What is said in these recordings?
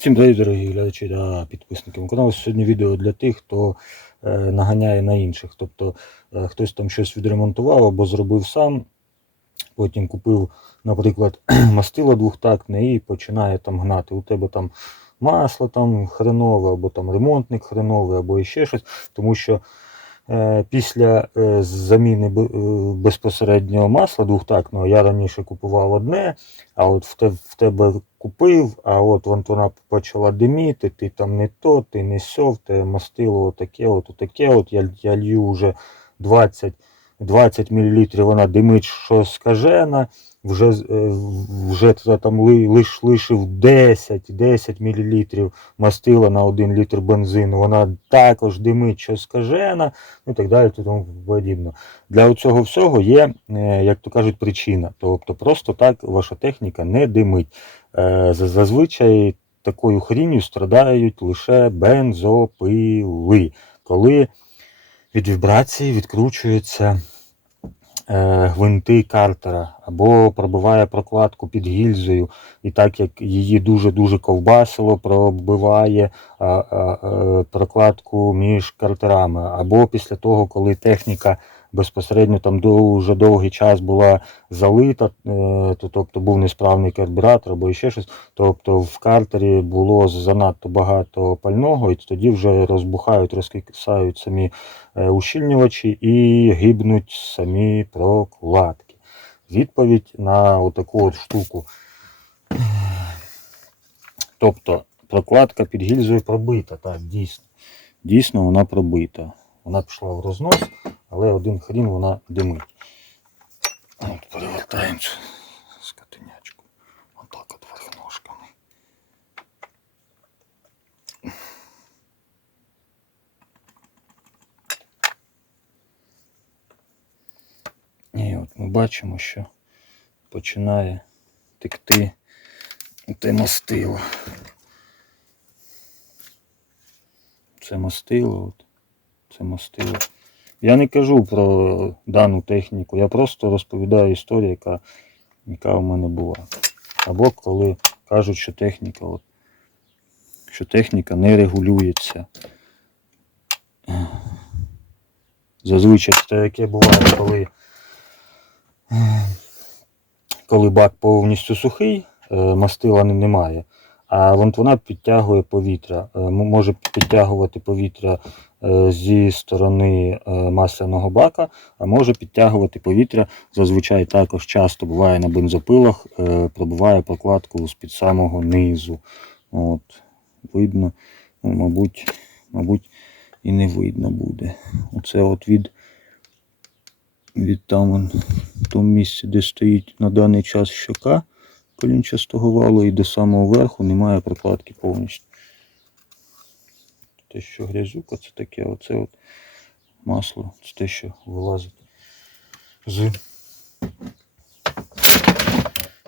Всім привіт, дорогі глядачі та підписники мого каналу. Сьогодні відео для тих, хто е, наганяє на інших. Тобто е, хтось там щось відремонтував або зробив сам, потім купив, наприклад, мастило двохтактне і починає там гнати. У тебе там масло там хренове, або там ремонтник хреновий, або ще щось. Тому що після е, заміни е, безпосереднього масла двохтактного я раніше купував одне, а от в, тебе купив, а от вон вона почала диміти, ти там не то, ти не сьов, ти мастило отаке, от отаке, от я, я лью вже 20, 20 мл, вона димить, що скажена, вже, е, вже там лиш, лишив 10, 10 мл мастила на 1 літр бензину, вона також димить, що скажена, ну і так далі, тому подібне. Для цього всього є, е, як то кажуть, причина. Тобто просто так ваша техніка не димить. Е, Зазвичай такою хрінню страдають лише бензопили, коли від вібрації відкручуються е, гвинти картера. Або пробиває прокладку під гільзою, і так як її дуже-дуже ковбасило, пробиває а, а, прокладку між картерами, або після того, коли техніка безпосередньо там дуже довгий час була залита, е, то, тобто був несправний карбюратор або ще щось, тобто в картері було занадто багато пального, і тоді вже розбухають, розкисають самі е, ущільнювачі і гибнуть самі прокладки. Відповідь на отаку от штуку. Тобто прокладка під гільзою пробита, так, дійсно. Дійсно, вона пробита. Вона пішла в рознос, але один хрін вона димить. От перевертаємося скотинячку. Отак от вверх ножками. І от ми бачимо, що починає текти те мастило. Це мастило, от. Це мастило. Я не кажу про дану техніку, я просто розповідаю історію, яка, яка у мене була. Або коли кажуть, що техніка, от, що техніка не регулюється. Зазвичай це яке буває, коли, коли бак повністю сухий, е, мастила не- немає. А вона підтягує повітря. Е, Може підтягувати повітря е, зі сторони е, масляного бака, а може підтягувати повітря. Зазвичай також часто буває на бензопилах, пробиває прокладку з-під самого низу. От, видно, ну, мабуть, мабуть, і не видно буде. Оце от від, від там в тому місці, де стоїть на даний час щока колінчастого валу і до самого верху немає прокладки повністю. Те, що грязюка, це таке, оце от масло, це те, що вилазить з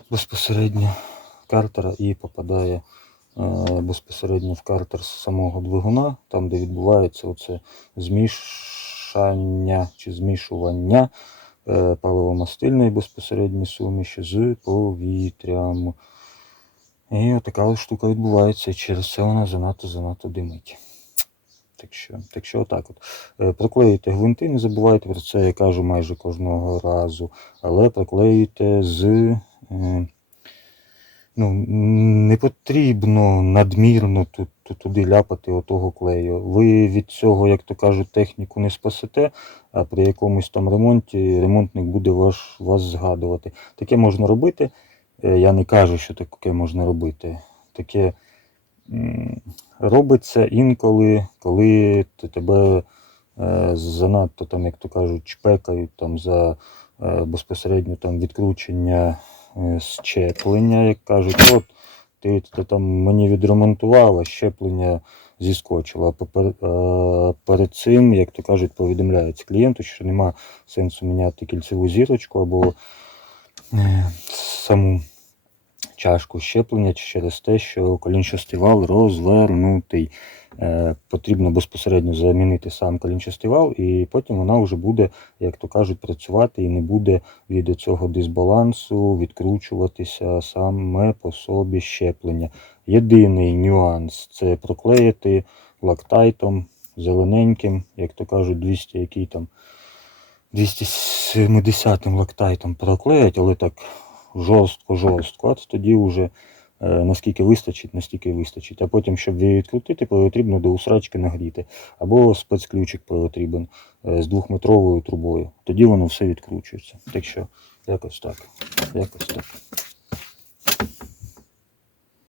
безпосередньо картера і попадає е, безпосередньо в картер з самого двигуна, там де відбувається оце змішання чи змішування паливомастильної безпосередньої суміші з повітрям. І така от штука відбувається, і через це вона занадто-занадто димить. Так що, так що отак от. Е, Проклеїте гвинти, не забувайте про це, я кажу майже кожного разу. Але проклеїте з. Е, ну, не потрібно надмірно тут, тут туди ляпати отого клею. Ви від цього, як то кажуть, техніку не спасете, а при якомусь там ремонті ремонтник буде ваш, вас згадувати. Таке можна робити. Е, Я не кажу, що таке можна робити. Таке робиться інколи, коли тебе е, занадто, там, як то кажуть, чпекають там, за е, безпосередньо там, відкручення щеплення, як кажуть, от ти, ти там мені відремонтувала, щеплення зіскочило. А е, перед цим, як то кажуть, повідомляється клієнту, що нема сенсу міняти кільцеву зірочку або е, саму чашку щеплення через те, що колінчастий вал розвернутий. Е, Потрібно безпосередньо замінити сам колінчастий вал, і потім вона вже буде, як то кажуть, працювати і не буде від цього дисбалансу відкручуватися саме по собі щеплення. Єдиний нюанс це проклеїти лактайтом, зелененьким, як то кажуть, 200 який там 270 лактайтом проклеять, але так жорстко-жорстко, от тоді вже е, наскільки вистачить, настільки вистачить. А потім, щоб її відкрутити, потрібно до усрачки нагріти. Або спецключик потрібен е, з двохметровою трубою. Тоді воно все відкручується. Так що, якось так. Якось так.